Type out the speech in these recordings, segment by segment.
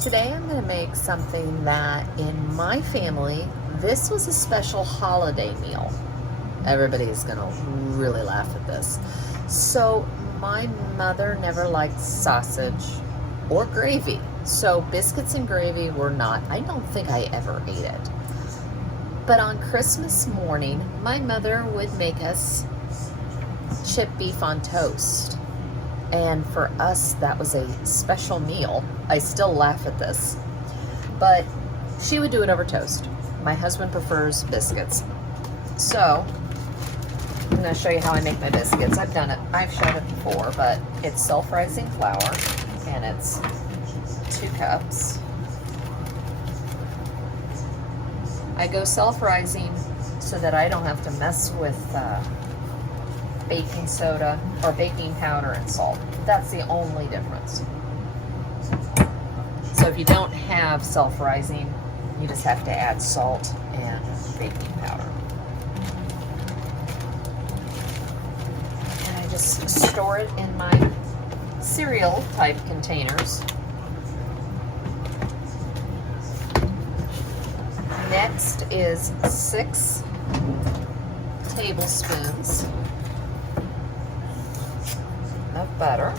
Today I'm going to make something that in my family, this was a special holiday meal. Everybody's going to really laugh at this. So my mother never liked sausage or gravy. So biscuits and gravy were not, I don't think I ever ate it. But on Christmas morning, my mother would make us chipped beef on toast. And for us, that was a special meal. I still laugh at this. But she would do it over toast. My husband prefers biscuits. So, I'm going to show you how I make my biscuits. I've done it. I've showed it before, but it's self-rising flour. And it's 2 cups. I go self-rising so that I don't have to mess with baking soda or baking powder and salt. That's the only difference. So if you don't have self-rising, you just have to add salt and baking powder. And I just store it in my cereal type containers. Next is 6 tablespoons of butter.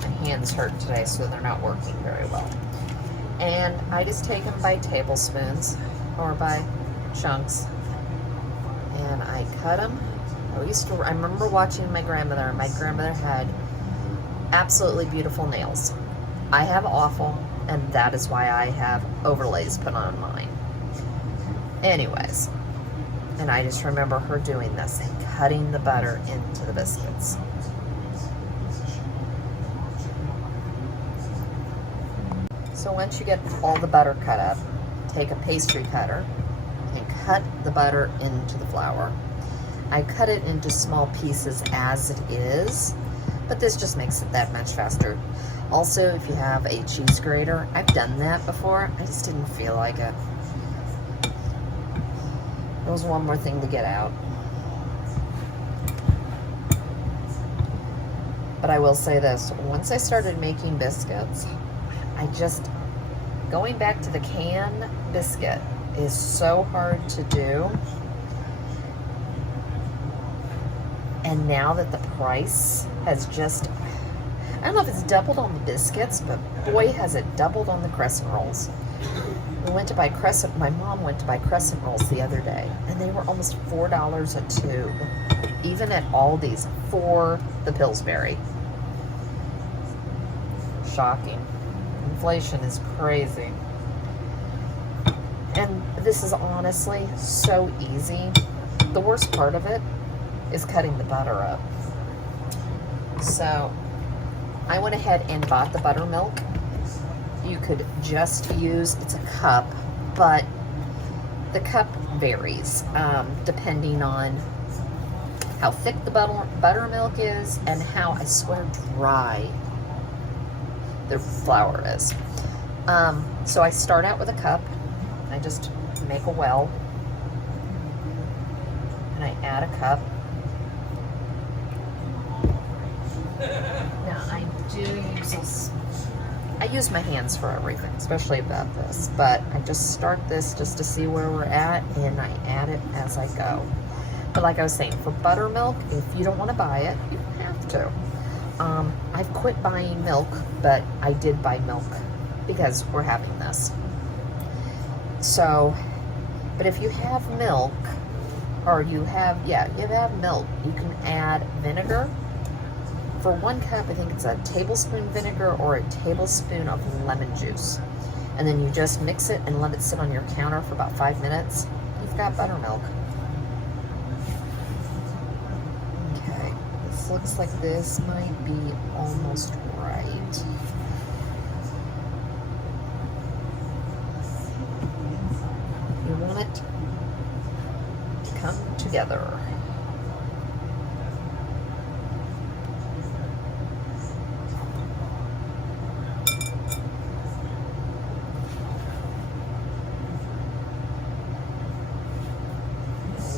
My hands hurt today, so they're not working very well. And I just take them by tablespoons or by chunks, and I cut them. I remember watching my grandmother. My grandmother had absolutely beautiful nails. I have awful, and that is why I have overlays put on mine. Anyways, and I just remember her doing this and cutting the butter into the biscuits. So once you get all the butter cut up, take a pastry cutter and cut the butter into the flour. I cut it into small pieces as it is, but this just makes it that much faster. Also, if you have a cheese grater, I've done that before. I just didn't feel like it. It was one more thing to get out. But I will say this, once I started making biscuits, going back to the can biscuit is so hard to do. And now that the price has just, I don't know if it's doubled on the biscuits, but boy has it doubled on the crescent rolls. My mom went to buy crescent rolls the other day, and they were almost $4 a tube. Even at Aldi's for the Pillsbury. Shocking. Inflation is crazy. And this is honestly so easy. The worst part of it is cutting the butter up. So I went ahead and bought the buttermilk. You could just use, it's a cup, but the cup varies depending on how thick the buttermilk is and how, I swear, dry the flour is. So I start out with a cup. I just make a well and I add a cup. Now I use my hands for everything, especially about this, but I just start this just to see where we're at, and I add it as I go. But like I was saying, for buttermilk, if you don't want to buy it, you don't have to. I've quit buying milk, but I did buy milk because we're having this. So, but if you have milk, or you have milk, you can add vinegar. For 1 cup, I think it's a tablespoon vinegar or a tablespoon of lemon juice. And then you just mix it and let it sit on your counter for about 5 minutes. You've got buttermilk. Okay, this looks like this might be almost right. You want it to come together.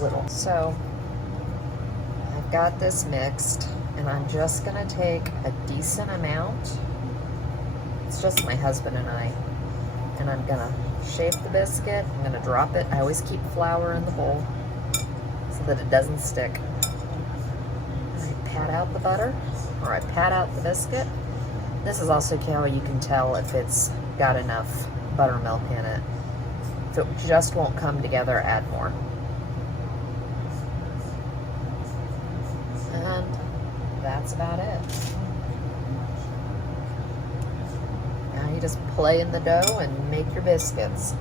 little. So I've got this mixed, and I'm just gonna take a decent amount. It's just my husband and I. And I'm gonna shape the biscuit. I'm gonna drop it. I always keep flour in the bowl so that it doesn't stick. I pat out the butter, or I pat out the biscuit. This is also how you can tell if it's got enough buttermilk in it. If it just won't come together, add more. And that's about it. Now you just play in the dough and make your biscuits.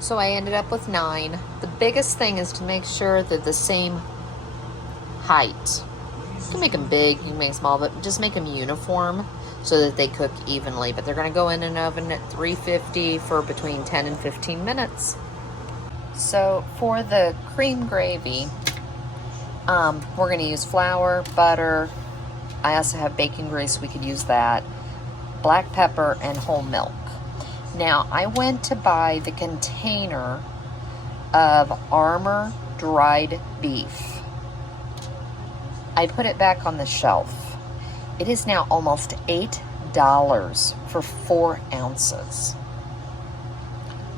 So I ended up with 9. The biggest thing is to make sure they're the same height. You can make them big, you can make them small, but just make them uniform so that they cook evenly. But they're going to go in an oven at 350 for between 10 and 15 minutes. So for the cream gravy, we're going to use flour, butter. I also have bacon grease, we could use that. Black pepper and whole milk. Now, I went to buy the container of Armour dried beef. I put it back on the shelf. It is now almost $8 for 4 ounces.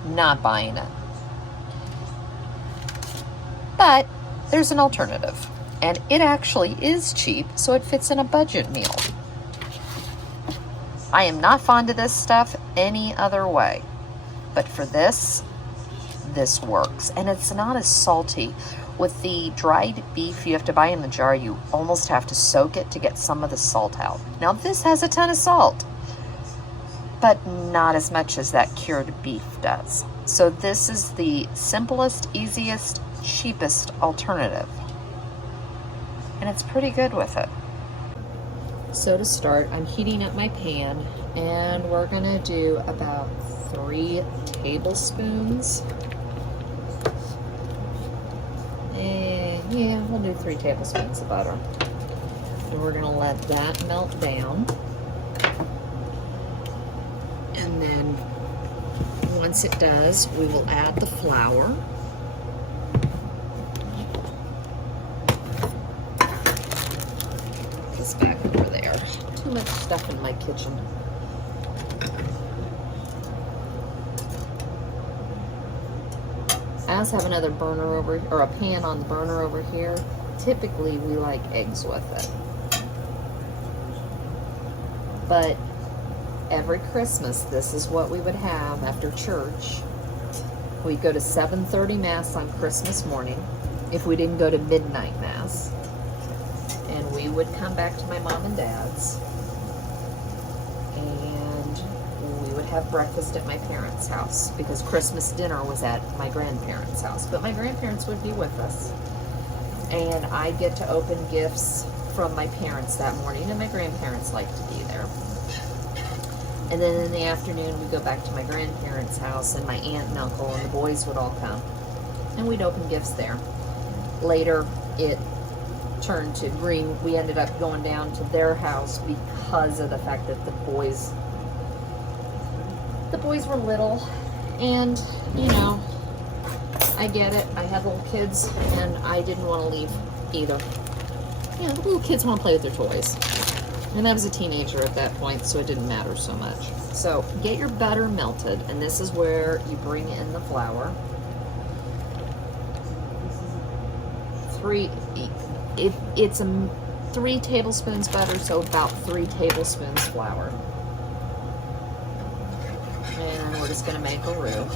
Not buying it. But there's an alternative, and it actually is cheap, so it fits in a budget meal. I am not fond of this stuff any other way, but for this works, and it's not as salty. With the dried beef you have to buy in the jar, you almost have to soak it to get some of the salt out. Now this has a ton of salt, but not as much as that cured beef does. So this is the simplest, easiest, cheapest alternative, and it's pretty good with it. So to start, I'm heating up my pan, and we're gonna do about 3 tablespoons. And yeah, we'll do 3 tablespoons of butter. And we're gonna let that melt down. And then once it does, we will add the flour. This back over there. Too much stuff in my kitchen. I also have another burner over, or a pan on the burner over here. Typically, we like eggs with it. But every Christmas, this is what we would have after church. We'd go to 7:30 Mass on Christmas morning, if we didn't go to midnight Mass. And we would come back to my mom and dad's, and we would have breakfast at my parents' house, because Christmas dinner was at my grandparents' house. But my grandparents would be with us, and I'd get to open gifts from my parents that morning, and my grandparents liked to be there. And then in the afternoon, we'd go back to my grandparents' house, and my aunt and uncle and the boys would all come, and we'd open gifts there. Later, it turned to green. We ended up going down to their house because of the fact that the boys were little, and you know, I get it. I had little kids, and I didn't want to leave either. You know, the little kids want to play with their toys, and I was a teenager at that point, so it didn't matter so much. So get your butter melted, and this is where you bring in the flour. It's 3 tablespoons butter, so about 3 tablespoons flour. And we're just going to make a roux.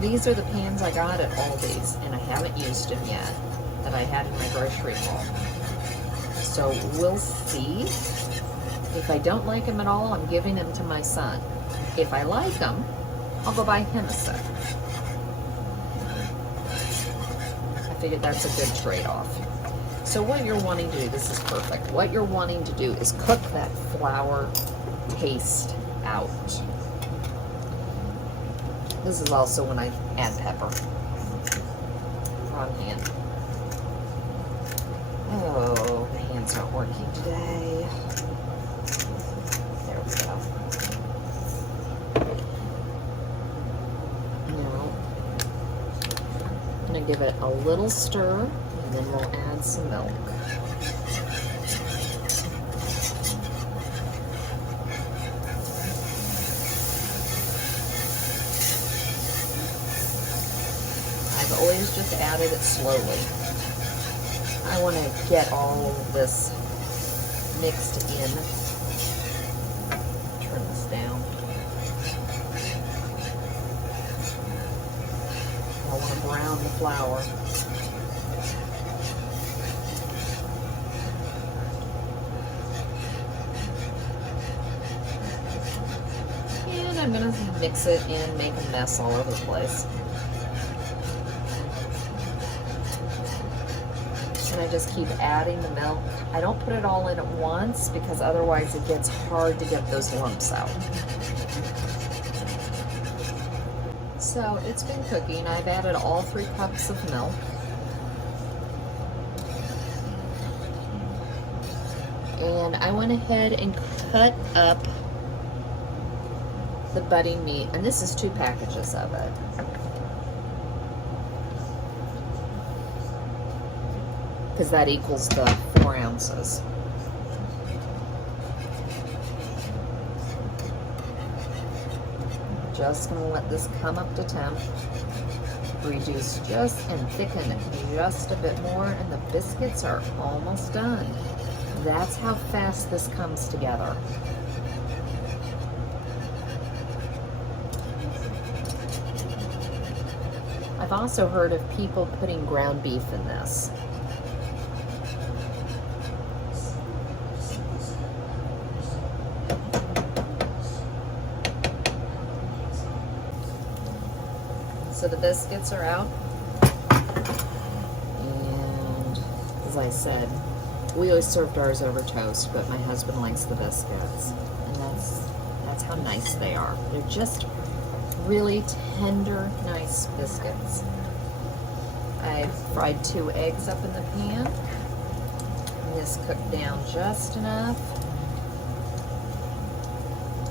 These are the pans I got at Aldi's, and I haven't used them yet, that I had in my grocery haul. So we'll see. If I don't like them at all, I'm giving them to my son. If I like them, I'll go buy him a set. I figured that's a good trade-off. So what you're wanting to do, this is perfect. What you're wanting to do is cook that flour paste out. This is also when I add pepper. Wrong hand. Oh, the hand's not working today. There we go. Now, I'm going to give it a little stir, and then we'll add some milk. I've always just added it slowly. I want to get all of this mixed in. Turn this down. I want to brown the flour. And I'm going to mix it and make a mess all over the place. And I just keep adding the milk. I don't put it all in at once because otherwise it gets hard to get those lumps out. So it's been cooking. I've added all 3 cups of milk. And I went ahead and cut up the budding meat, and this is 2 packages of it. Because that equals the 4 ounces. Just gonna let this come up to temp. Reduce just and thicken it just a bit more, and the biscuits are almost done. That's how fast this comes together. I've also heard of people putting ground beef in this. So the biscuits are out, and as I said, we always served ours over toast, but my husband likes the biscuits, and that's how nice they are. They're just really tender, nice biscuits. I fried 2 eggs up in the pan, and this cooked down just enough.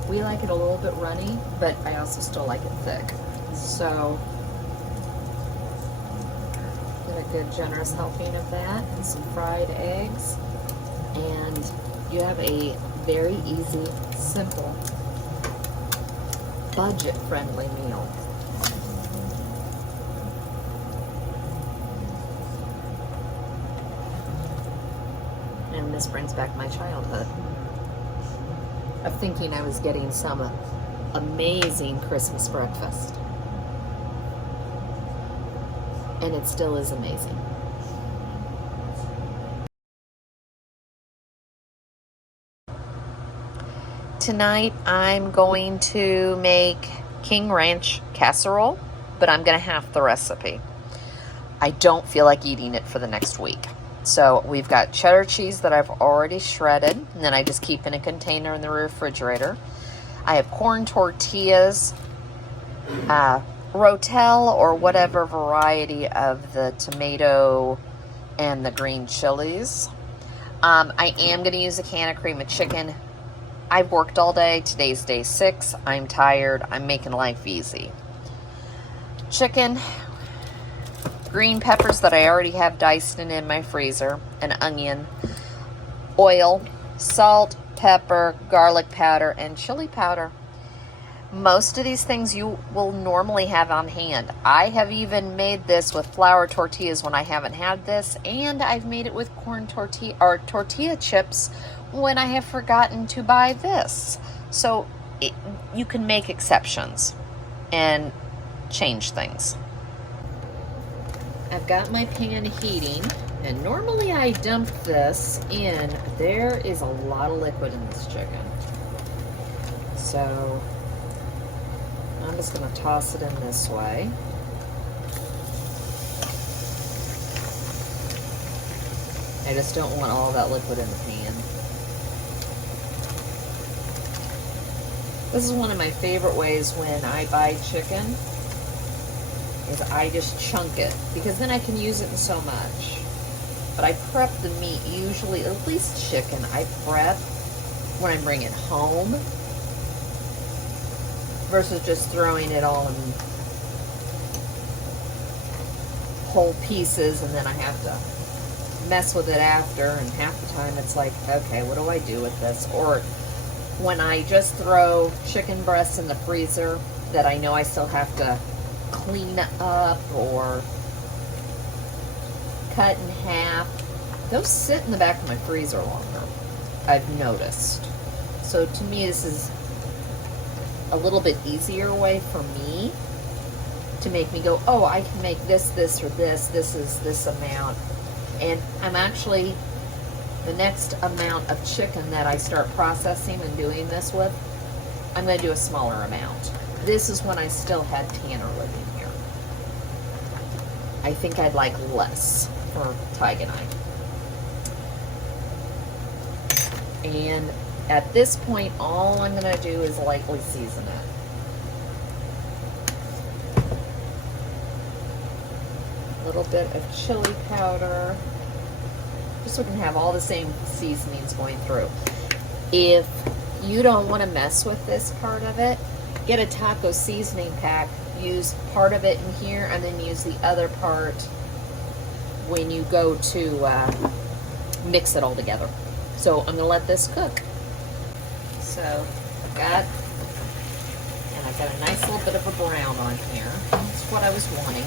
We like it a little bit runny, but I also still like it thick. So get a good generous helping of that and some fried eggs, and you have a very easy, simple, budget-friendly meal. And this brings back my childhood of thinking I was getting some amazing Christmas breakfast. And it still is amazing. Tonight I'm going to make King Ranch casserole, but I'm going to half the recipe. I don't feel like eating it for the next week. So we've got cheddar cheese that I've already shredded, and then I just keep in a container in the refrigerator. I have corn tortillas, Rotel or whatever variety of the tomato and the green chilies. I am going to use a can of cream of chicken. I've worked all day. Today's day 6. I'm tired. I'm making life easy. Chicken, green peppers that I already have diced and in my freezer, an onion, oil, salt, pepper, garlic powder, and chili powder. Most of these things you will normally have on hand. I have even made this with flour tortillas when I haven't had this, and I've made it with corn tortilla or tortilla chips when I have forgotten to buy this. So you can make exceptions and change things. I've got my pan heating, and normally I dump this in. There is a lot of liquid in this chicken. So I'm just going to toss it in this way. I just don't want all that liquid in the pan. This is one of my favorite ways when I buy chicken, is I just chunk it, because then I can use it in so much. But I prep the meat, usually, at least chicken, I prep when I bring it home versus just throwing it all in whole pieces and then I have to mess with it after, and half the time it's like, okay, what do I do with this? Or when I just throw chicken breasts in the freezer that I know I still have to clean up or cut in half, those sit in the back of my freezer longer, I've noticed. So to me, this is a little bit easier way for me to make me go, oh, I can make this, or this is this amount. And I'm actually, the next amount of chicken that I start processing and doing this with, I'm going to do a smaller amount. This is when I still had Tanner living here. I think I'd like less for Tig and I. And at this point, all I'm going to do is lightly season it. A little bit of chili powder, just so we can have all the same seasonings going through. If you don't want to mess with this part of it, get a taco seasoning pack, use part of it in here, and then use the other part when you go to mix it all together. So I'm going to let this cook. So I've got a nice little bit of a brown on here. That's what I was wanting.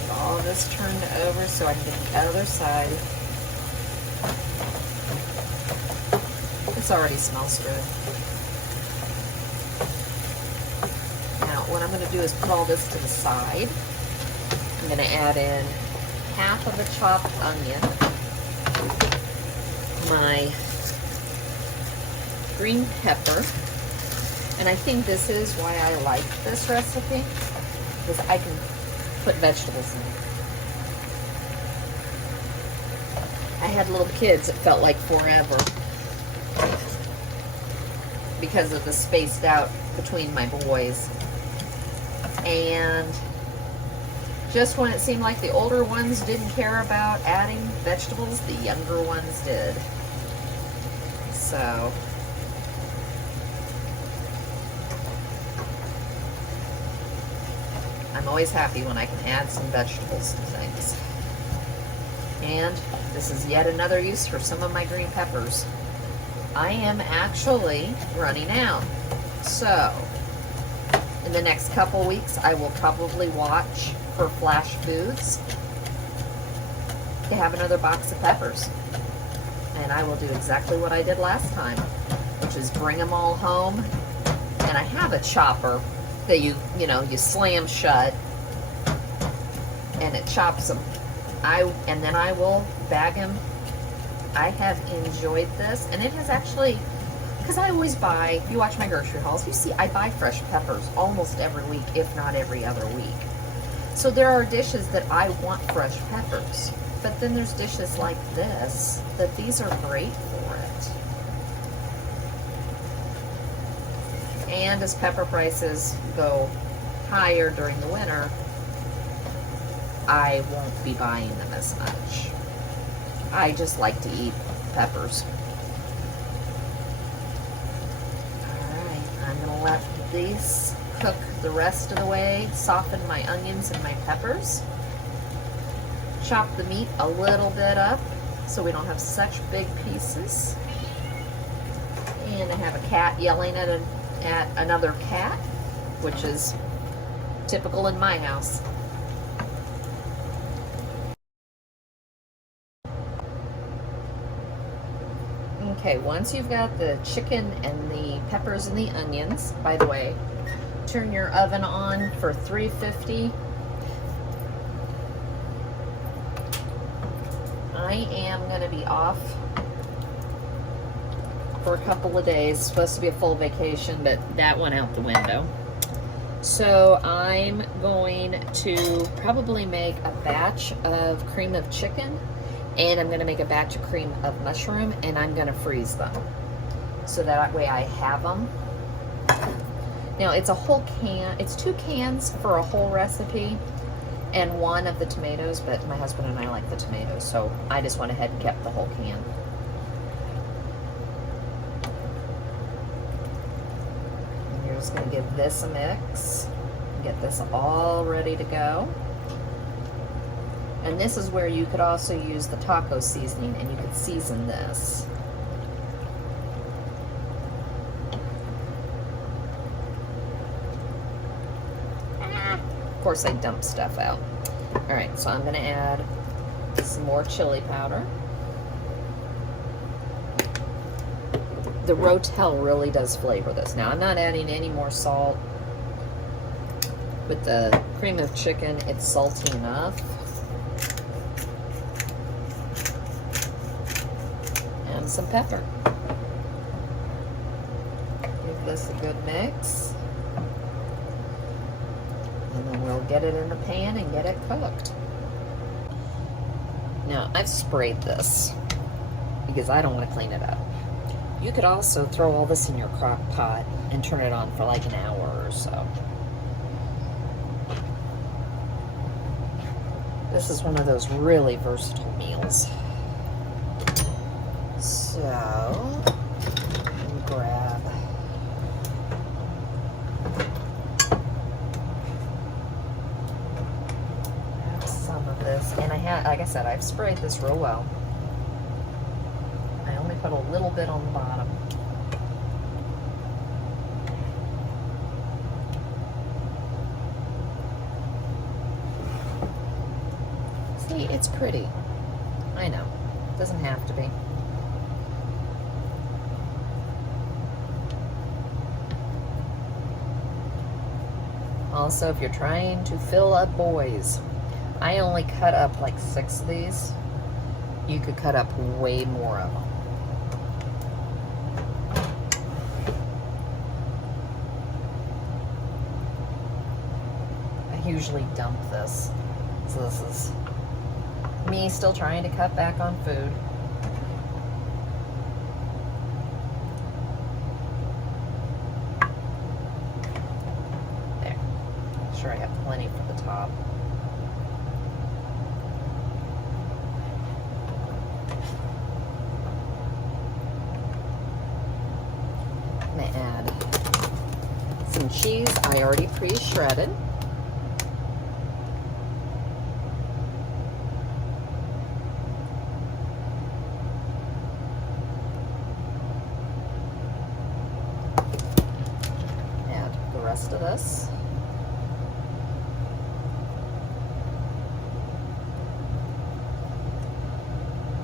Get all this turned over so I can get the other side. This already smells good. Now what I'm going to do is put all this to the side. I'm going to add in half of a chopped onion, my green pepper, and I think this is why I like this recipe, because I can put vegetables in it. I had little kids, it felt like forever because of the spaced out between my boys, and just when it seemed like the older ones didn't care about adding vegetables, the younger ones did. So I'm always happy when I can add some vegetables to things. And this is yet another use for some of my green peppers. I am actually running out. So in the next couple weeks, I will probably watch for Flash Foods to have another box of peppers. And I will do exactly what I did last time, which is bring them all home. And I have a chopper that you slam shut and it chops them. And then I will bag them. I have enjoyed this, and it has actually, because I always buy, if you watch my grocery hauls, you see I buy fresh peppers almost every week, if not every other week. So there are dishes that I want fresh peppers, but then there's dishes like this that these are great for it. And as pepper prices go higher during the winter, I won't be buying them as much. I just like to eat peppers. Alright, I'm going to let these cook the rest of the way, soften my onions and my peppers. Chop the meat a little bit up so we don't have such big pieces. And I have a cat yelling at another cat, which is typical in my house. Okay, once you've got the chicken and the peppers and the onions, by the way, turn your oven on for 350. I am going to be off for a couple of days. It's supposed to be a full vacation, but that went out the window. So I'm going to probably make a batch of cream of chicken, and I'm going to make a batch of cream of mushroom, and I'm going to freeze them. So that way I have them. Now it's a whole can, it's 2 cans for a whole recipe, and 1 of the tomatoes, but my husband and I like the tomatoes, so I just went ahead and kept the whole can. And you're just going to give this a mix, get this all ready to go. And this is where you could also use the taco seasoning, and you could season this. Of course I dump stuff out. Alright, so I'm going to add some more chili powder. The Rotel really does flavor this. Now I'm not adding any more salt. With the cream of chicken, it's salty enough. And some pepper. Give this a good mix. And then we'll get it in the pan and get it cooked. Now, I've sprayed this because I don't want to clean it up. You could also throw all this in your crock pot and turn it on for like an hour or so. This is one of those really versatile meals. So, grab some of this, and like I said, I've sprayed this real well. I only put a little bit on the bottom. See, it's pretty. I know, doesn't have to be. Also, if you're trying to fill up boys, I only cut up like 6 of these. You could cut up way more of them. I usually dump this. So this is me still trying to cut back on food. There. Make sure I have plenty for the top. I'm going to add some cheese I already pre-shredded. Of this.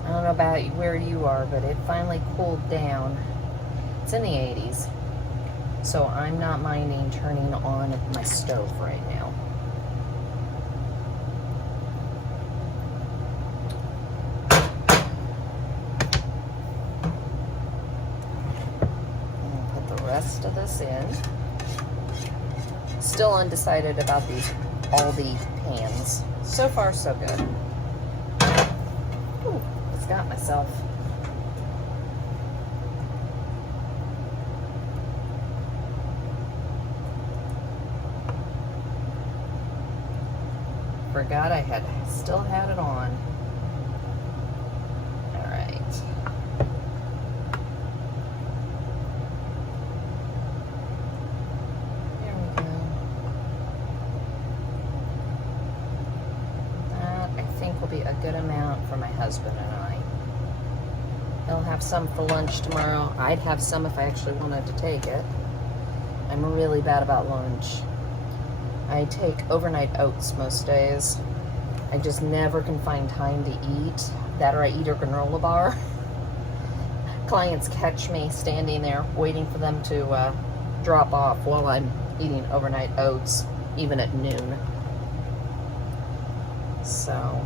I don't know about where you are, but it finally cooled down. It's in the 80s, so I'm not minding turning on my stove right now. And put the rest of this in. Still undecided about these Aldi pans. So far, so good. Ooh, just got myself. Forgot I still had it on. All right. Will be a good amount for my husband and I. He'll have some for lunch tomorrow. I'd have some if I actually wanted to take it. I'm really bad about lunch. I take overnight oats most days. I just never can find time to eat. That or I eat a granola bar. Clients catch me standing there waiting for them to drop off while I'm eating overnight oats, even at noon. So,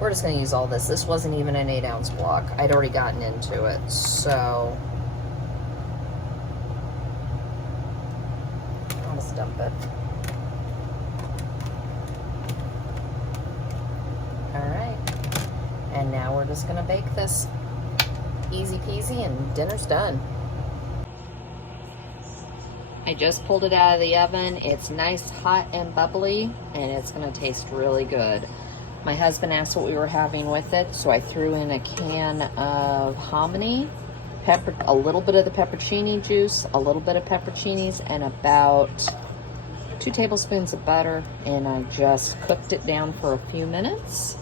we're just going to use all this. This wasn't even an 8-ounce block. I'd already gotten into it, so dump it. All right. And now we're just gonna bake this. Easy peasy, and dinner's done. I just pulled it out of the oven. It's nice, hot, and bubbly, and it's gonna taste really good. My husband asked what we were having with it, so I threw in a can of hominy, pepper, a little bit of the peppercini juice, a little bit of pepperoncinis, and about 2 tablespoons of butter, and I just cooked it down for a few minutes.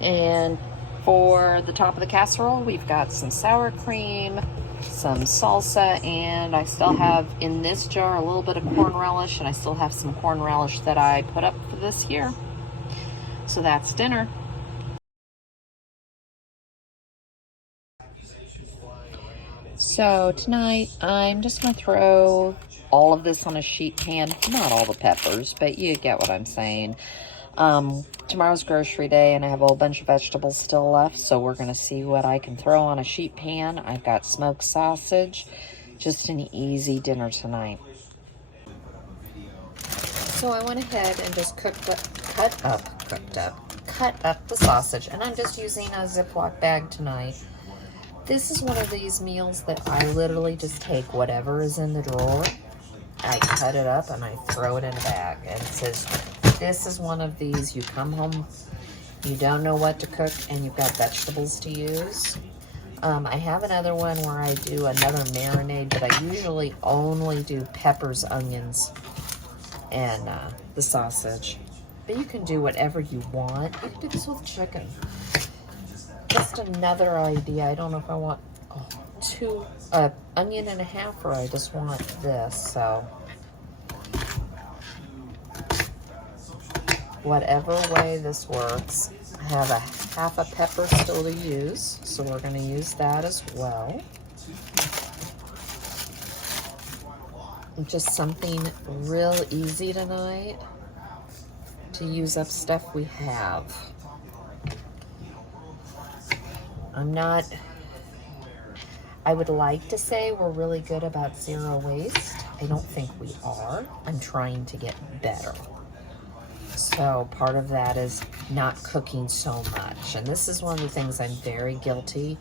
And for the top of the casserole, we've got some sour cream, some salsa, and I still have in this jar a little bit of corn relish, and I still have some corn relish that I put up for this year. So that's dinner. So tonight, I'm just gonna throw all of this on a sheet pan. Not all the peppers, but you get what I'm saying. Tomorrow's grocery day, and I have a whole bunch of vegetables still left, so we're gonna see what I can throw on a sheet pan. I've got smoked sausage. Just an easy dinner tonight. So I went ahead and just cut up the sausage, and I'm just using a Ziploc bag tonight. This is one of these meals that I literally just take whatever is in the drawer, I cut it up, and I throw it in a bag. And it says, this is one of these, you come home, you don't know what to cook, and you've got vegetables to use. I have another one where I do another marinade, but I usually only do peppers, onions, and the sausage. But you can do whatever you want. You can do this with chicken. Just another idea. I don't know if I want two onion and a half, or I just want this. So whatever way this works. I have a half a pepper still to use, so we're going to use that as well. Just something real easy tonight to use up stuff we have. I would like to say we're really good about zero waste. I don't think we are. I'm trying to get better. So part of that is not cooking so much. And this is one of the things I'm very guilty.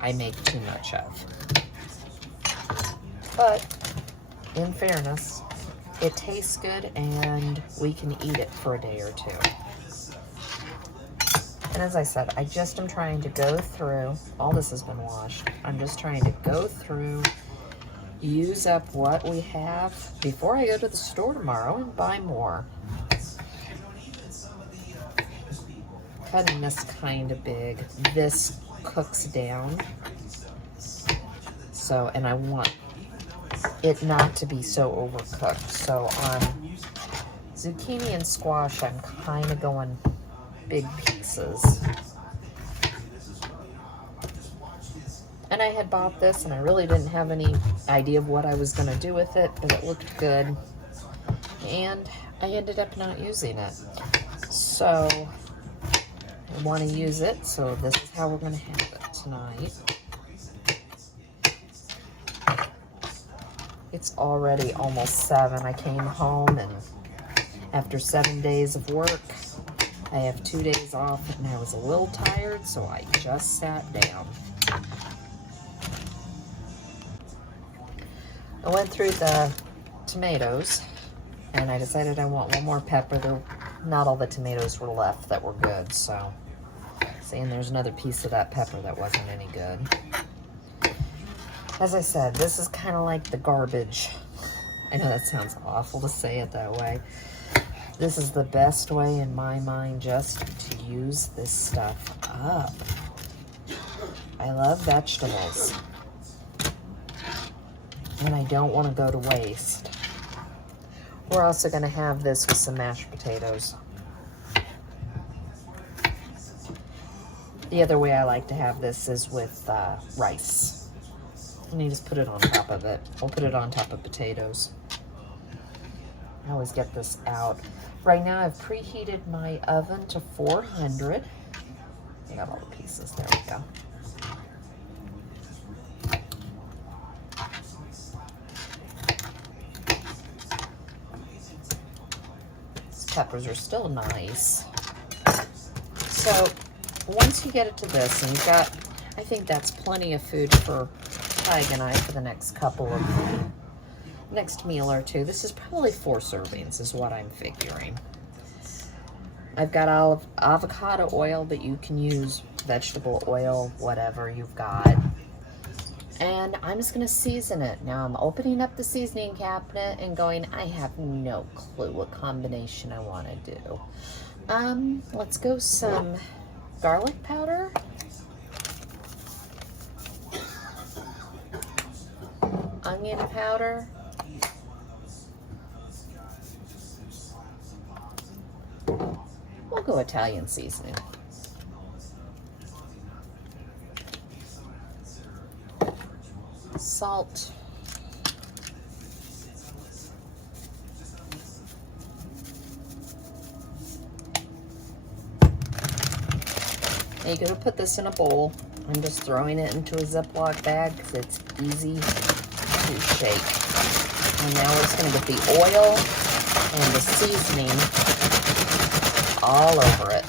I make too much of. But in fairness, it tastes good and we can eat it for a day or two. And as I said, I just am trying to go through, all this has been washed. I'm just trying to go through, use up what we have before I go to the store tomorrow and buy more. Cutting this kind of big. This cooks down. So, and I want it not to be so overcooked. So on zucchini and squash, I'm kind of going big pieces. And I had bought this and I really didn't have any idea of what I was going to do with it, but it looked good. And I ended up not using it. So I want to use it, so this is how we're going to have it tonight. It's already almost 7. I came home, and after 7 days of work, I have 2 days off, and I was a little tired, so I just sat down. I went through the tomatoes, and I decided I want one more pepper. Though not all the tomatoes were left that were good, so see, and there's another piece of that pepper that wasn't any good. As I said, this is kind of like the garbage. I know that sounds awful to say it that way. This is the best way in my mind just to use this stuff up. I love vegetables. And I don't want to go to waste. We're also going to have this with some mashed potatoes. The other way I like to have this is with rice. And you just put it on top of it. We'll put it on top of potatoes. I always get this out. Right now I've preheated my oven to 400. I got all the pieces. There we go. peppers are still nice. So once you get it to this, and you've got, I think that's plenty of food for Tig and I for the next next meal or two. This is probably 4 servings is what I'm figuring. I've got avocado oil, but you can use vegetable oil, whatever you've got. And I'm just gonna season it. Now I'm opening up the seasoning cabinet and going, I have no clue what combination I wanna do. Let's go some garlic powder. Onion powder. We'll go Italian seasoning. Salt. Now you're going to put this in a bowl. I'm just throwing it into a Ziploc bag because it's easy to shake. And now we're just going to get the oil and the seasoning all over it.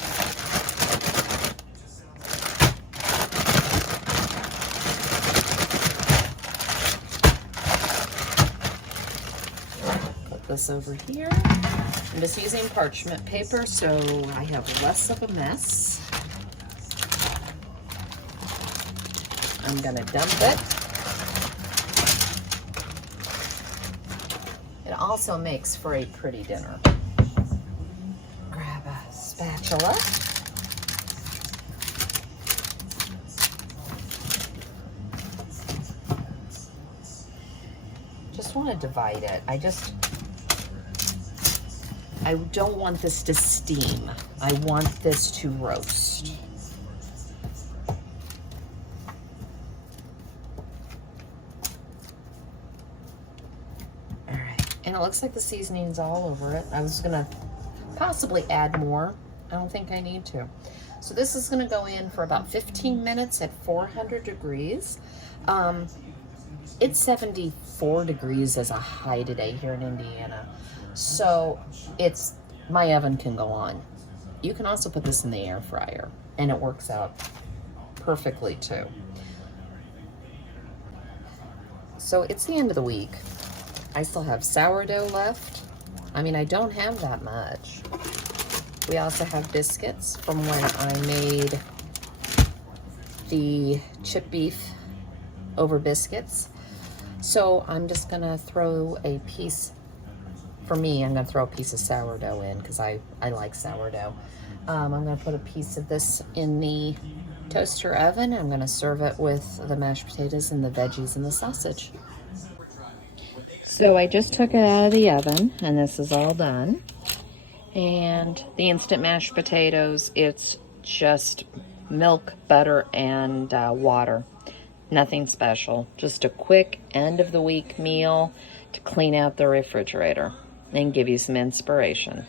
Put this over here. I'm just using parchment paper so I have less of a mess. I'm gonna dump it. It also makes for a pretty dinner. Grab a spatula. Just want to divide it. I don't want this to steam. I want this to roast. All right, and it looks like the seasoning's all over it. I was gonna possibly add more. I don't think I need to. So this is gonna go in for about 15 minutes at 400 degrees. It's 74 degrees as a high today here in Indiana. So my oven can go on. You can also put this in the air fryer and it works out perfectly too. So it's the end of the week. I still have sourdough left. I mean, I don't have that much. We also have biscuits from when I made the chipped beef over biscuits. So I'm just gonna throw a piece, for me, I'm gonna throw a piece of sourdough in because I like sourdough. I'm gonna put a piece of this in the toaster oven. I'm gonna serve it with the mashed potatoes and the veggies and the sausage. So I just took it out of the oven and this is all done. And the instant mashed potatoes, it's just milk, butter, and water. Nothing special. Just a quick end of the week meal to clean out the refrigerator and give you some inspiration.